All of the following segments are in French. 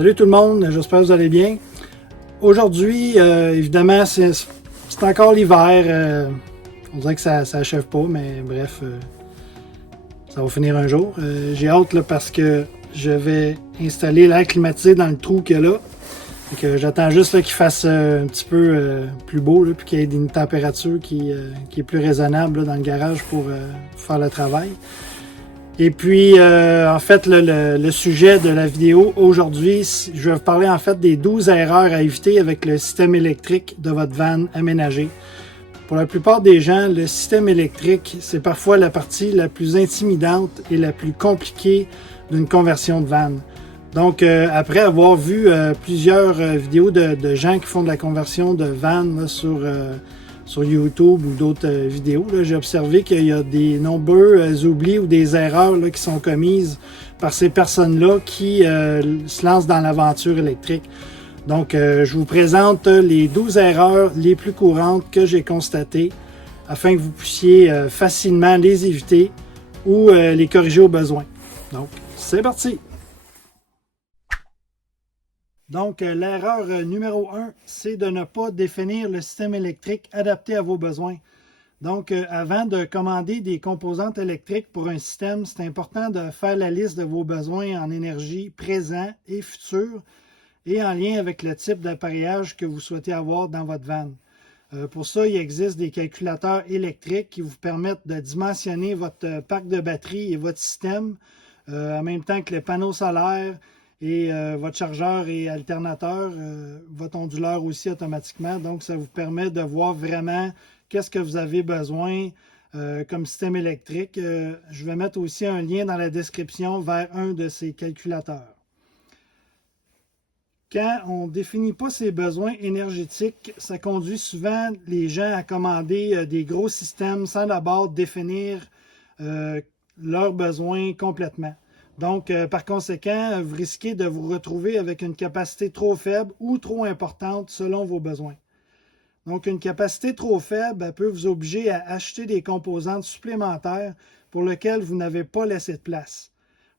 Salut tout le monde, j'espère que vous allez bien. Aujourd'hui, évidemment, c'est encore l'hiver. On dirait que ça achève pas, mais bref, ça va finir un jour. J'ai hâte là, parce que je vais installer l'air climatisé dans le trou qu'il y a là. J'attends juste qu'il fasse un petit peu plus beau, là, puis qu'il y ait une température qui est plus raisonnable là, dans le garage pour faire le travail. Et puis, en fait, le sujet de la vidéo aujourd'hui, je vais vous parler en fait des 12 erreurs à éviter avec le système électrique de votre van aménagé. Pour la plupart des gens, le système électrique, c'est parfois la partie la plus intimidante et la plus compliquée d'une conversion de van. Donc, après avoir vu plusieurs vidéos de gens qui font de la conversion de van là, sur YouTube ou d'autres vidéos, j'ai observé qu'il y a des nombreux oublis ou des erreurs là, qui sont commises par ces personnes-là qui se lancent dans l'aventure électrique. Donc, je vous présente les 12 erreurs les plus courantes que j'ai constatées afin que vous puissiez facilement les éviter ou les corriger au besoin. Donc, c'est parti! Donc, l'erreur numéro 1, c'est de ne pas définir le système électrique adapté à vos besoins. Donc, avant de commander des composantes électriques pour un système, c'est important de faire la liste de vos besoins en énergie présents et futurs et en lien avec le type d'appareillage que vous souhaitez avoir dans votre van. Pour ça, il existe des calculateurs électriques qui vous permettent de dimensionner votre parc de batterie et votre système en même temps que les panneaux solaires, et votre chargeur et alternateur, votre onduleur aussi automatiquement. Donc, ça vous permet de voir vraiment qu'est-ce que vous avez besoin comme système électrique. Je vais mettre aussi un lien dans la description vers un de ces calculateurs. Quand on ne définit pas ses besoins énergétiques, ça conduit souvent les gens à commander des gros systèmes sans d'abord définir leurs besoins complètement. Donc, par conséquent, vous risquez de vous retrouver avec une capacité trop faible ou trop importante selon vos besoins. Donc, une capacité trop faible peut vous obliger à acheter des composantes supplémentaires pour lesquelles vous n'avez pas laissé de place.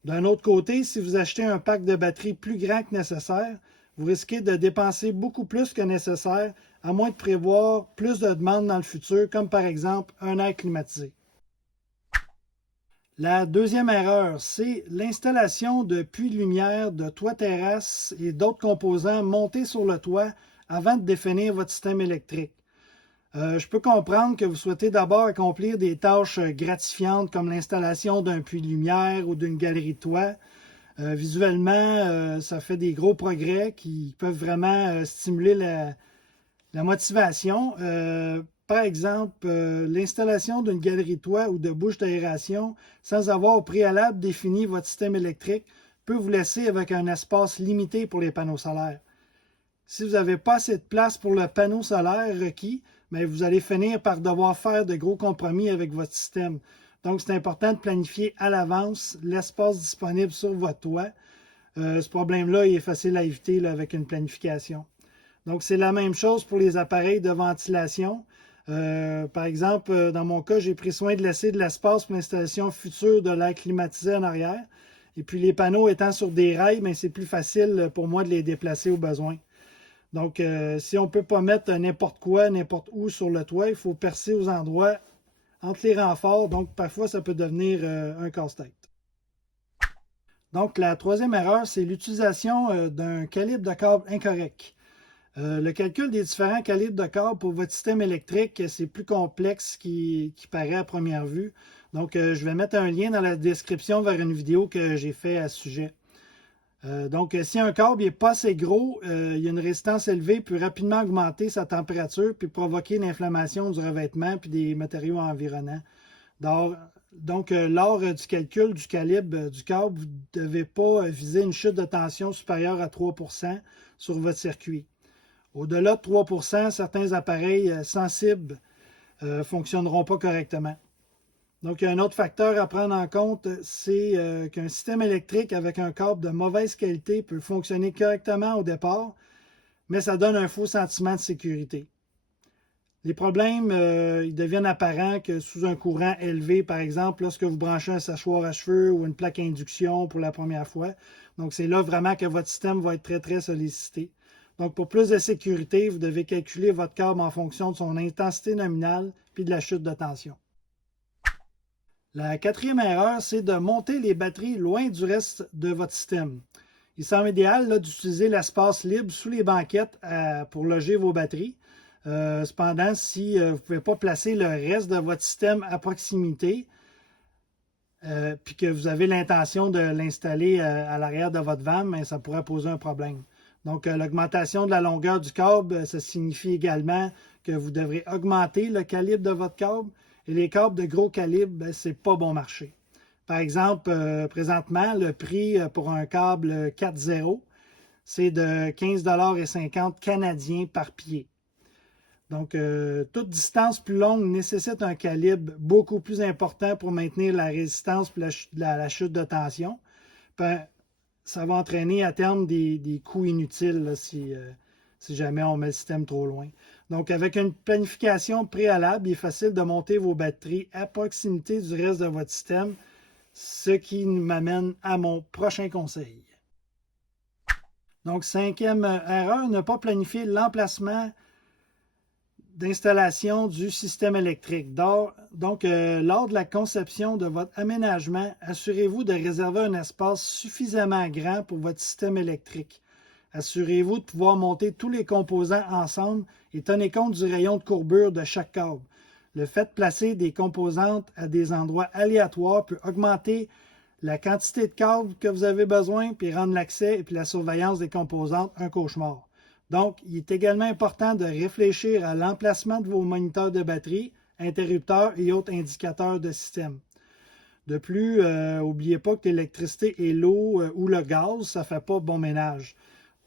D'un autre côté, si vous achetez un pack de batterie plus grand que nécessaire, vous risquez de dépenser beaucoup plus que nécessaire, à moins de prévoir plus de demandes dans le futur, comme par exemple un air climatisé. La deuxième erreur, c'est l'installation de puits de lumière, de toits terrasses et d'autres composants montés sur le toit avant de définir votre système électrique. Je peux comprendre que vous souhaitez d'abord accomplir des tâches gratifiantes comme l'installation d'un puits de lumière ou d'une galerie de toit. Visuellement, ça fait des gros progrès qui peuvent vraiment stimuler la motivation. Par exemple, l'installation d'une galerie de toit ou de bouche d'aération sans avoir au préalable défini votre système électrique peut vous laisser avec un espace limité pour les panneaux solaires. Si vous n'avez pas assez de place pour le panneau solaire requis, bien, vous allez finir par devoir faire de gros compromis avec votre système. Donc, c'est important de planifier à l'avance l'espace disponible sur votre toit. Ce problème-là est facile à éviter là, avec une planification. Donc, c'est la même chose pour les appareils de ventilation. Par exemple, dans mon cas, j'ai pris soin de laisser de l'espace pour l'installation future de l'air climatisé en arrière. Et puis les panneaux étant sur des rails, c'est plus facile pour moi de les déplacer au besoin. Donc, si on ne peut pas mettre n'importe quoi, n'importe où sur le toit, il faut percer aux endroits entre les renforts. Donc, parfois, ça peut devenir un casse-tête. Donc, la troisième erreur, c'est l'utilisation d'un calibre de câble incorrect. Le calcul des différents calibres de câbles pour votre système électrique, c'est plus complexe qu'il paraît à première vue. Donc, je vais mettre un lien dans la description vers une vidéo que j'ai faite à ce sujet. Donc, si un câble n'est pas assez gros, il y a une résistance élevée, peut rapidement augmenter sa température puis provoquer une inflammation du revêtement puis des matériaux environnants. Donc, lors du calcul du calibre du câble, vous ne devez pas viser une chute de tension supérieure à 3 % sur votre circuit. Au-delà de 3 %, certains appareils sensibles ne fonctionneront pas correctement. Donc, il y a un autre facteur à prendre en compte, c'est qu'un système électrique avec un câble de mauvaise qualité peut fonctionner correctement au départ, mais ça donne un faux sentiment de sécurité. Les problèmes, ils deviennent apparents que sous un courant élevé, par exemple, lorsque vous branchez un séchoir à cheveux ou une plaque à induction pour la première fois. Donc, c'est là vraiment que votre système va être très, très sollicité. Donc, pour plus de sécurité, vous devez calculer votre câble en fonction de son intensité nominale puis de la chute de tension. La quatrième erreur, c'est de monter les batteries loin du reste de votre système. Il semble idéal d'utiliser l'espace libre sous les banquettes pour loger vos batteries. Cependant, si vous ne pouvez pas placer le reste de votre système à proximité, puis que vous avez l'intention de l'installer à l'arrière de votre van, mais ça pourrait poser un problème. Donc, l'augmentation de la longueur du câble, ça signifie également que vous devrez augmenter le calibre de votre câble. Et les câbles de gros calibre, ce n'est pas bon marché. Par exemple, présentement, le prix pour un câble 4.0, c'est de 15,50 $ canadiens par pied. Donc, toute distance plus longue nécessite un calibre beaucoup plus important pour maintenir la résistance et la chute de tension. Ça va entraîner à terme des coûts inutiles là, si jamais on met le système trop loin. Donc, avec une planification préalable, il est facile de monter vos batteries à proximité du reste de votre système, ce qui m'amène à mon prochain conseil. Donc, cinquième erreur, ne pas planifier l'emplacement d'installation du système électrique. Donc, lors de la conception de votre aménagement, assurez-vous de réserver un espace suffisamment grand pour votre système électrique. Assurez-vous de pouvoir monter tous les composants ensemble et tenez compte du rayon de courbure de chaque câble. Le fait de placer des composantes à des endroits aléatoires peut augmenter la quantité de câbles que vous avez besoin puis rendre l'accès et puis la surveillance des composantes un cauchemar. Donc, il est également important de réfléchir à l'emplacement de vos moniteurs de batterie, interrupteurs et autres indicateurs de système. De plus, n'oubliez pas que l'électricité et l'eau ou le gaz, ça ne fait pas bon ménage.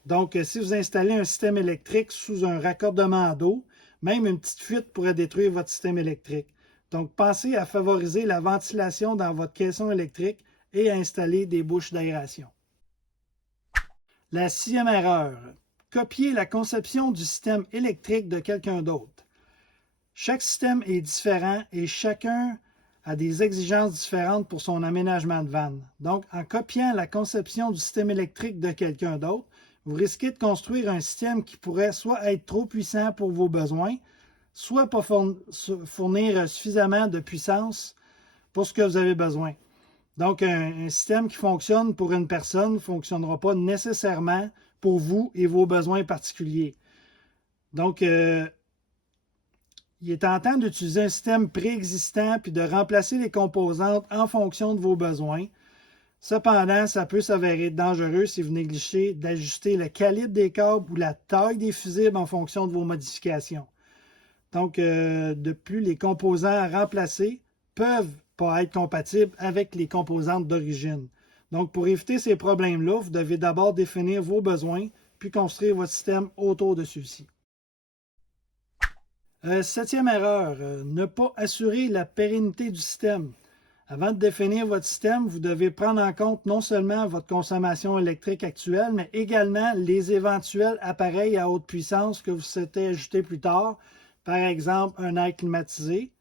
Donc, si vous installez un système électrique sous un raccordement d'eau, même une petite fuite pourrait détruire votre système électrique. Donc, pensez à favoriser la ventilation dans votre caisson électrique et à installer des bouches d'aération. La sixième erreur, copier la conception du système électrique de quelqu'un d'autre. Chaque système est différent et chacun a des exigences différentes pour son aménagement de van. Donc, en copiant la conception du système électrique de quelqu'un d'autre, vous risquez de construire un système qui pourrait soit être trop puissant pour vos besoins, soit pas fournir suffisamment de puissance pour ce que vous avez besoin. Donc, un système qui fonctionne pour une personne ne fonctionnera pas nécessairement pour vous et vos besoins particuliers. Donc, il est tentant d'utiliser un système préexistant puis de remplacer les composantes en fonction de vos besoins. Cependant, ça peut s'avérer dangereux si vous négligez d'ajuster le calibre des câbles ou la taille des fusibles en fonction de vos modifications. Donc, de plus, les composants à remplacer peuvent pas être compatibles avec les composantes d'origine. Donc, pour éviter ces problèmes-là, vous devez d'abord définir vos besoins, puis construire votre système autour de ceux-ci. Septième erreur, ne pas assurer la pérennité du système. Avant de définir votre système, vous devez prendre en compte non seulement votre consommation électrique actuelle, mais également les éventuels appareils à haute puissance que vous souhaitez ajouter plus tard, par exemple un air climatisé.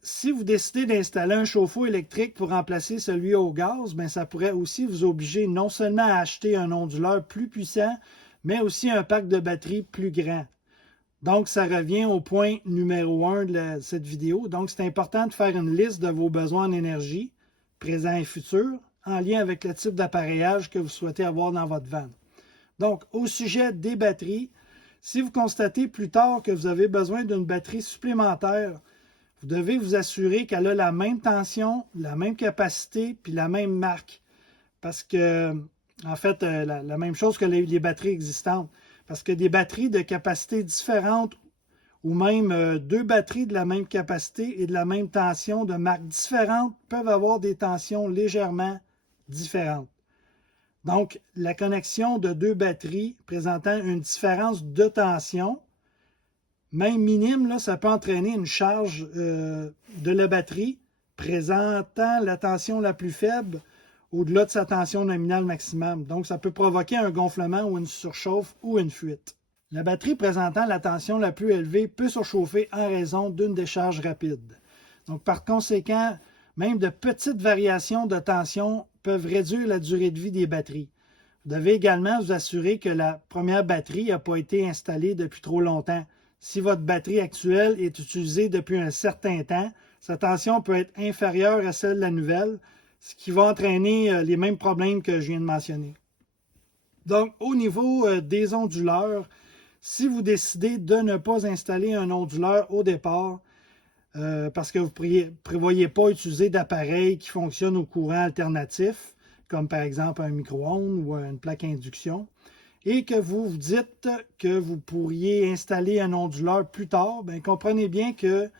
Si vous décidez d'installer un chauffe-eau électrique pour remplacer celui au gaz, bien, ça pourrait aussi vous obliger non seulement à acheter un onduleur plus puissant, mais aussi un pack de batterie plus grand. Donc, ça revient au point numéro 1 de cette vidéo. Donc, c'est important de faire une liste de vos besoins en énergie, présents et futurs, en lien avec le type d'appareillage que vous souhaitez avoir dans votre van. Donc, au sujet des batteries, si vous constatez plus tard que vous avez besoin d'une batterie supplémentaire, vous devez vous assurer qu'elle a la même tension, la même capacité, puis la même marque. Parce que, en fait, la même chose que les batteries existantes. Parce que des batteries de capacité différentes ou même deux batteries de la même capacité et de la même tension de marques différentes peuvent avoir des tensions légèrement différentes. Donc, la connexion de deux batteries présentant une différence de tension, même minime, là, ça peut entraîner une charge de la batterie présentant la tension la plus faible au-delà de sa tension nominale maximum. Donc, ça peut provoquer un gonflement ou une surchauffe ou une fuite. La batterie présentant la tension la plus élevée peut surchauffer en raison d'une décharge rapide. Donc, par conséquent, même de petites variations de tension peuvent réduire la durée de vie des batteries. Vous devez également vous assurer que la première batterie n'a pas été installée depuis trop longtemps. Si votre batterie actuelle est utilisée depuis un certain temps, sa tension peut être inférieure à celle de la nouvelle, ce qui va entraîner les mêmes problèmes que je viens de mentionner. Donc, au niveau des onduleurs, si vous décidez de ne pas installer un onduleur au départ, parce que vous ne prévoyez pas utiliser d'appareils qui fonctionnent au courant alternatif, comme par exemple un micro-ondes ou une plaque à induction, et que vous vous dites que vous pourriez installer un onduleur plus tard, bien, comprenez bien que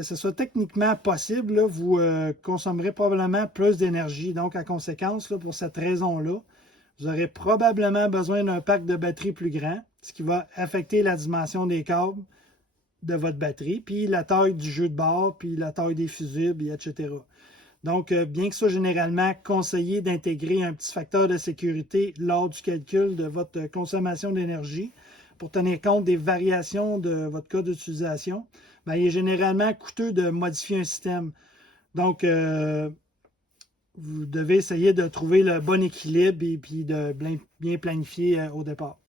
ce soit techniquement possible, là, vous consommerez probablement plus d'énergie. Donc, à conséquence, là, pour cette raison-là, vous aurez probablement besoin d'un pack de batterie plus grand, ce qui va affecter la dimension des câbles de votre batterie, puis la taille du jeu de bord, puis la taille des fusibles, etc. Donc, bien que ce soit généralement conseillé d'intégrer un petit facteur de sécurité lors du calcul de votre consommation d'énergie pour tenir compte des variations de votre cas d'utilisation, bien, il est généralement coûteux de modifier un système. Donc, vous devez essayer de trouver le bon équilibre et puis de bien planifier au départ.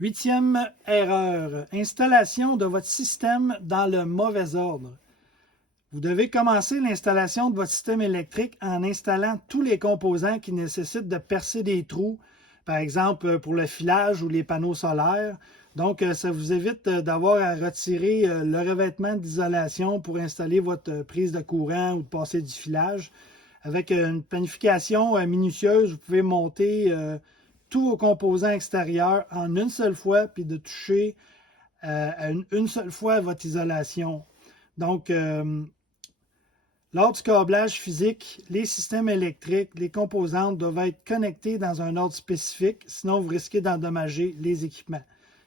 8e erreur, installation de votre système dans le mauvais ordre. Vous devez commencer l'installation de votre système électrique en installant tous les composants qui nécessitent de percer des trous, par exemple pour le filage ou les panneaux solaires. Donc, ça vous évite d'avoir à retirer le revêtement d'isolation pour installer votre prise de courant ou de passer du filage. Avec une planification minutieuse, vous pouvez monter tous vos composants extérieurs en une seule fois, puis de toucher une seule fois votre isolation. Donc, lors du câblage physique, les systèmes électriques, les composantes doivent être connectés dans un ordre spécifique, sinon vous risquez d'endommager les équipements.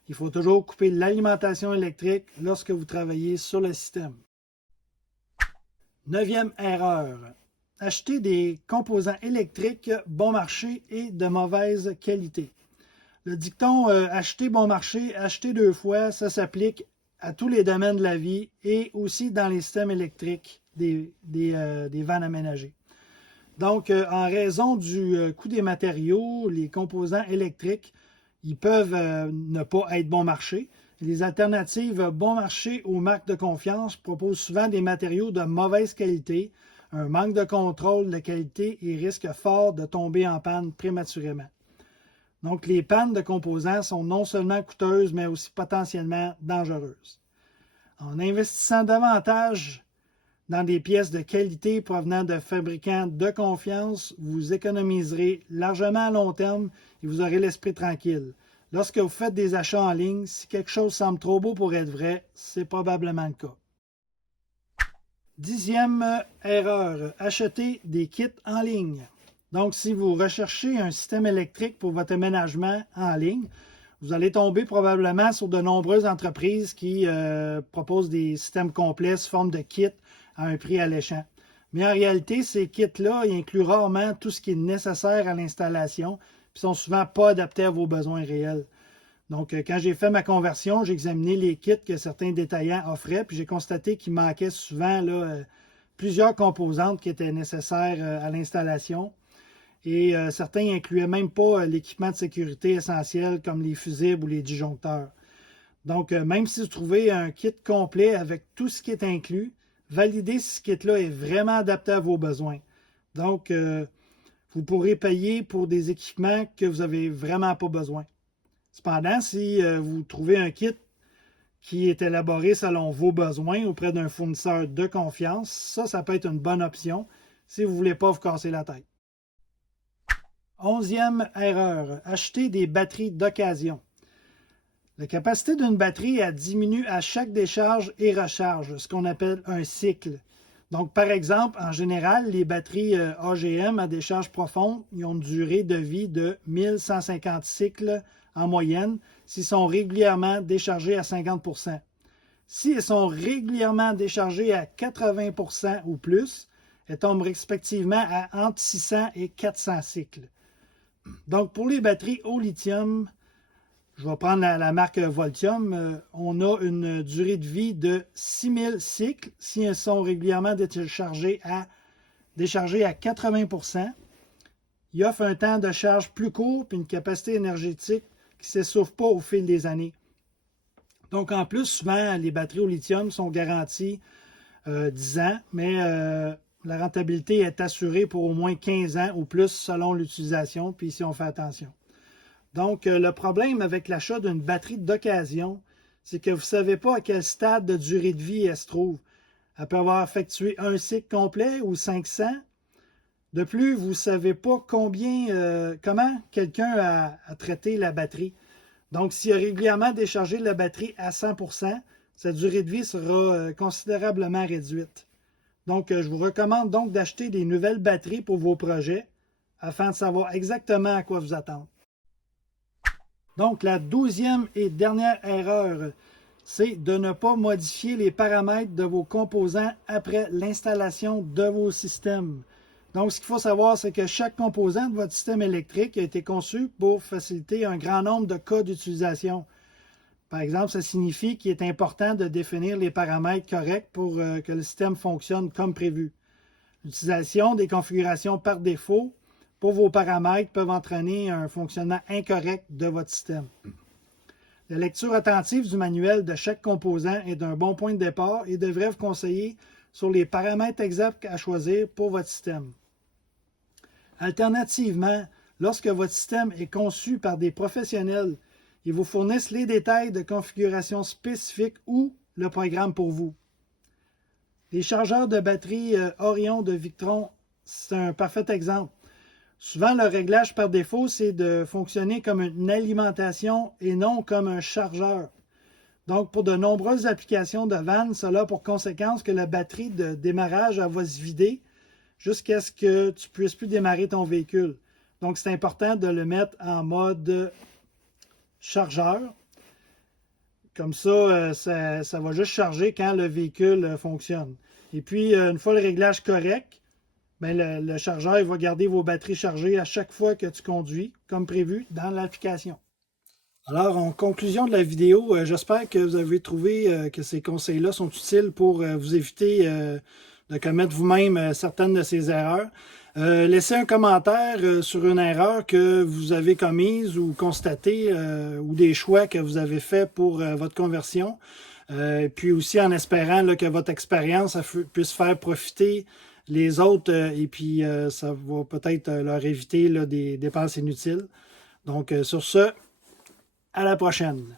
Il faut toujours couper l'alimentation électrique lorsque vous travaillez sur le système. 9e erreur. Acheter des composants électriques bon marché et de mauvaise qualité. Le dicton acheter bon marché, acheter deux fois, ça s'applique à tous les domaines de la vie et aussi dans les systèmes électriques des vannes aménagées. Donc, en raison du coût des matériaux, les composants électriques, ils peuvent ne pas être bon marché. Les alternatives bon marché aux marques de confiance proposent souvent des matériaux de mauvaise qualité, un manque de contrôle de qualité et risquent fort de tomber en panne prématurément. Donc, les pannes de composants sont non seulement coûteuses, mais aussi potentiellement dangereuses. En investissant davantage dans des pièces de qualité provenant de fabricants de confiance, vous économiserez largement à long terme et vous aurez l'esprit tranquille. Lorsque vous faites des achats en ligne, si quelque chose semble trop beau pour être vrai, c'est probablement le cas. 10e erreur, acheter des kits en ligne. Donc, si vous recherchez un système électrique pour votre aménagement en ligne, vous allez tomber probablement sur de nombreuses entreprises qui proposent des systèmes complets sous forme de kits à un prix alléchant. Mais en réalité, ces kits-là incluent rarement tout ce qui est nécessaire à l'installation, puis sont souvent pas adaptés à vos besoins réels. Donc, quand j'ai fait ma conversion, j'ai examiné les kits que certains détaillants offraient, puis j'ai constaté qu'il manquait souvent plusieurs composantes qui étaient nécessaires à l'installation. Et certains incluaient même pas l'équipement de sécurité essentiel comme les fusibles ou les disjoncteurs. Donc, même si vous trouvez un kit complet avec tout ce qui est inclus, validez si ce kit-là est vraiment adapté à vos besoins. Donc, vous pourrez payer pour des équipements que vous n'avez vraiment pas besoin. Cependant, si vous trouvez un kit qui est élaboré selon vos besoins auprès d'un fournisseur de confiance, ça peut être une bonne option si vous ne voulez pas vous casser la tête. 11e erreur, acheter des batteries d'occasion. La capacité d'une batterie diminue à chaque décharge et recharge, ce qu'on appelle un cycle. Donc, par exemple, en général, les batteries AGM à décharge profonde, ils ont une durée de vie de 1150 cycles en moyenne s'ils sont régulièrement déchargés à 50 %. Si elles sont régulièrement déchargées à 80 % ou plus, elles tombent respectivement à entre 600 et 400 cycles. Donc, pour les batteries au lithium, je vais prendre la marque Voltium, on a une durée de vie de 6000 cycles si elles sont régulièrement déchargées à 80%. Il offre un temps de charge plus court et une capacité énergétique qui ne s'essouffle pas au fil des années. Donc, en plus, souvent, les batteries au lithium sont garanties 10 ans, mais la rentabilité est assurée pour au moins 15 ans ou plus selon l'utilisation, puis si on fait attention. Donc, le problème avec l'achat d'une batterie d'occasion, c'est que vous ne savez pas à quel stade de durée de vie elle se trouve. Elle peut avoir effectué un cycle complet ou 500. De plus, vous ne savez pas comment quelqu'un a traité la batterie. Donc, s'il a régulièrement déchargé la batterie à 100%, sa durée de vie sera considérablement réduite. Donc, je vous recommande donc d'acheter des nouvelles batteries pour vos projets afin de savoir exactement à quoi vous attendre. Donc, la 12e et dernière erreur, c'est de ne pas modifier les paramètres de vos composants après l'installation de vos systèmes. Donc, ce qu'il faut savoir, c'est que chaque composant de votre système électrique a été conçu pour faciliter un grand nombre de cas d'utilisation. Par exemple, ça signifie qu'il est important de définir les paramètres corrects pour que le système fonctionne comme prévu. L'utilisation des configurations par défaut pour vos paramètres peuvent entraîner un fonctionnement incorrect de votre système. La lecture attentive du manuel de chaque composant est un bon point de départ et devrait vous conseiller sur les paramètres exacts à choisir pour votre système. Alternativement, lorsque votre système est conçu par des professionnels, ils vous fournissent les détails de configuration spécifique ou le programme pour vous. Les chargeurs de batterie Orion de Victron, c'est un parfait exemple. Souvent, le réglage par défaut, c'est de fonctionner comme une alimentation et non comme un chargeur. Donc, pour de nombreuses applications de vannes, cela a pour conséquence que la batterie de démarrage va se vider jusqu'à ce que tu ne puisses plus démarrer ton véhicule. Donc, c'est important de le mettre en mode chargeur. Comme ça, ça va juste charger quand le véhicule fonctionne. Et puis, une fois le réglage correct, bien, le chargeur il va garder vos batteries chargées à chaque fois que tu conduis, comme prévu dans l'application. Alors, en conclusion de la vidéo, j'espère que vous avez trouvé que ces conseils-là sont utiles pour vous éviter de commettre vous-même certaines de ces erreurs. Laissez un commentaire sur une erreur que vous avez commise ou constatée ou des choix que vous avez faits pour votre conversion. Puis aussi en espérant là, que votre expérience puisse faire profiter les autres et puis ça va peut-être leur éviter là, des dépenses inutiles. Donc, sur ce, à la prochaine.